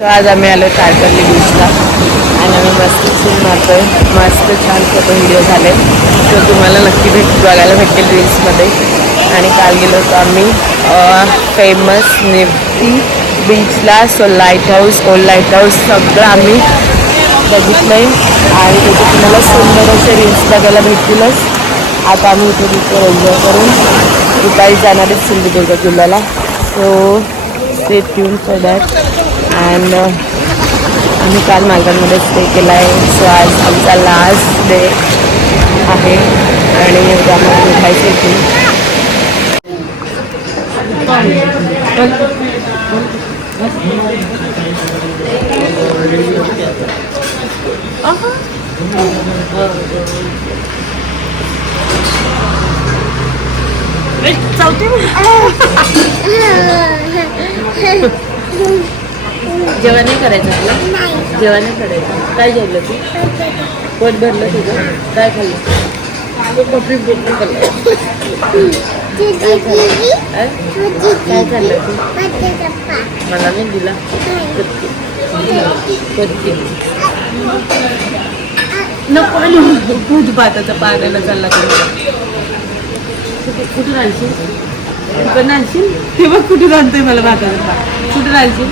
तर आज आम्ही आलो तारकर्ली बीचला आणि आम्ही मस्त सीन मारतोय. मस्त छान फोटो व्हिडिओ झाले तो तुम्हाला नक्की बघायला भेटेल रील्समध्ये. आणि काल गेलो होतो आम्ही फेमस निफ्टी बीचला. So light house, old light house सगळं आम्ही बघितलं आहे आणि त्याचे तुम्हाला सुंदर असे रील्स बघायला भेटतीलच. आता आम्ही इथे तिथे एन्जॉय करून दुपारी जाणार आहे सिंधुदुर्ग जिल्ह्याला. So stay tune for that. And आम्ही काल मालवणमध्ये स्टे केला आहे. सो आज आमचा लास्ट डे आहे आणि त्यामुळे निघायचं इथून. जेवण नाही करायचं तुला? जेवण नाही करायचं. काय जेवलं तू? पोट भरलं तुझं? काय खाल्लं? काय खाल्लं तू? मला नाही दिला. नको दूध भाताचा पाण्याला चालला तुम्हाला. कुठून आणशील? कुठून आणशील? हे बघ कुठून आणतोय मला भाताचा पान. कुठून आणशील?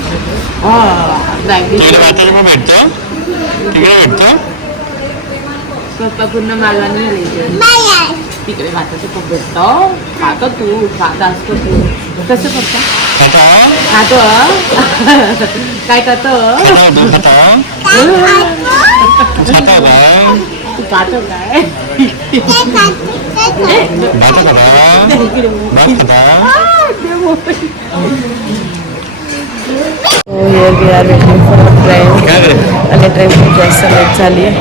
पप्पा पूर्ण मालवाने घालायचे तिकडे. भाताचं खूप भेटतं. खातो तू, खात असतो तू. कसं करता? खातो काय खातो? तू खातो काय? आणि ट्रेन खूप जास्त लेट झाली आहे.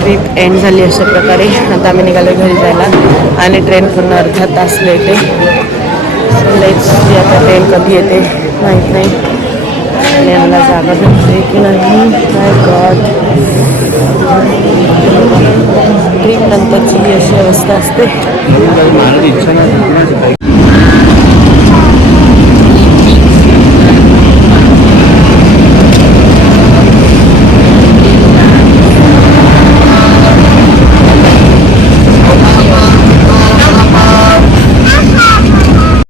ट्रिप एंड झाली अशा प्रकारे. आता आम्ही निघालो घरी जायला आणि ट्रेन पूर्ण अर्धा तास लेट आहे. सो लेट्स सी आता ट्रेन कधी येते माहीत नाही आणि आम्हाला जागा भेटते की नाही. माय गॉड, ट्रिप नंतरची ही अशी अवस्था असते.